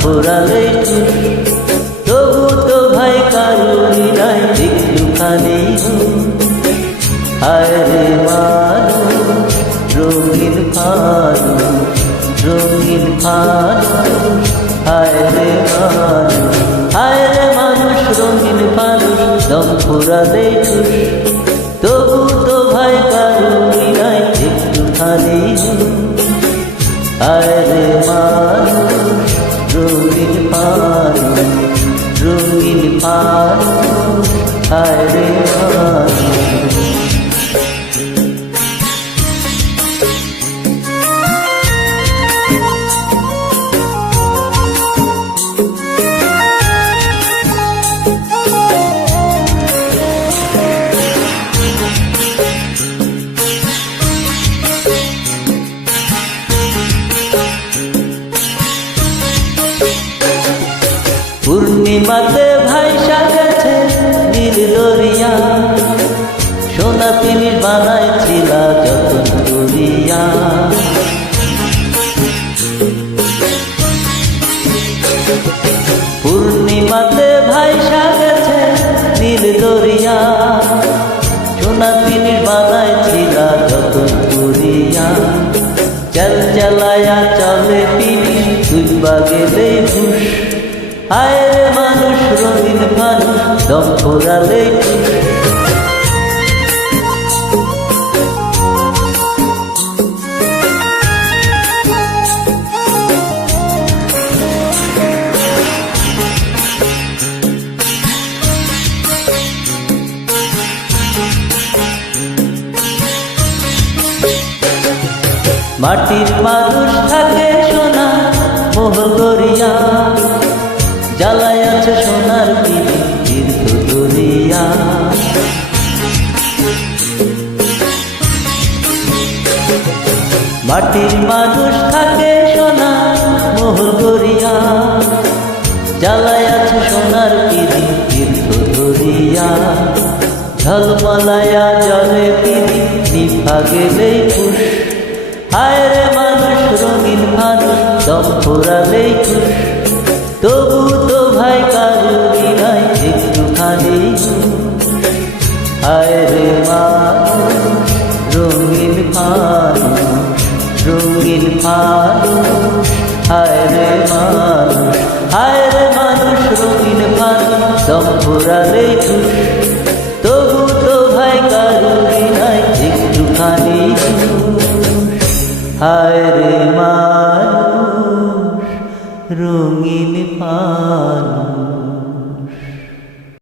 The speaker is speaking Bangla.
ফোরালে তবু তো ভাই কারুরি নাই একটুখানি হায় রে মানুষ রঙিন ফানুষ রঙিন ফানুষ হায় রে মানুষ রঙিন ফানুষ দম ফুরালে তবু তো ভাই কারুরি নাই একটুখানি হায় রে মানুষ রঙিন ফানুষ রঙিন ফানুষ হায় রে মানুষ। পূর্ণিমাতে ভাইসা গেছে নীল দরিয়া সোনা তিনি বানাইছিল যতন করিয়া পূর্ণিমাতে ভাইসা গেছে নীল দরিয়া সোনা তিনি বানাইছিল যতন করিয়া চল চলায়া চলে পিঠি তুইবা গেলে ঘুষ হায় রে মানুষ রঙিন ফানুষ দম ফোরালে মাটির মানুষ থাকে সোনা মোহ গড়িয়া জ্বালায় আছে সোনার তীর্থ দরিয়া মাটির মানুষ থাকে সোনা মোহ গড়িয়া জ্বালায় আছে সোনার তীর্থ দরিয়া ঝলমলায়া জলে পিড়ি নিভা গেলেই খুশ হায় রে মানুষ রঙিন ফানুষ দম ফোরালে খুশ তবু তো ভাই কারুরি নাই একটুখানি হায় রে মানুষ রঙিন ফানুষ রঙিন ফানুষ হায় রে মানুষ রঙিন ফানুষ দম ফোরালে খুশ তবু তো ভাই কারুরি নাই একটুখানি হায় রে মানুষ রঙিন ফানুষ।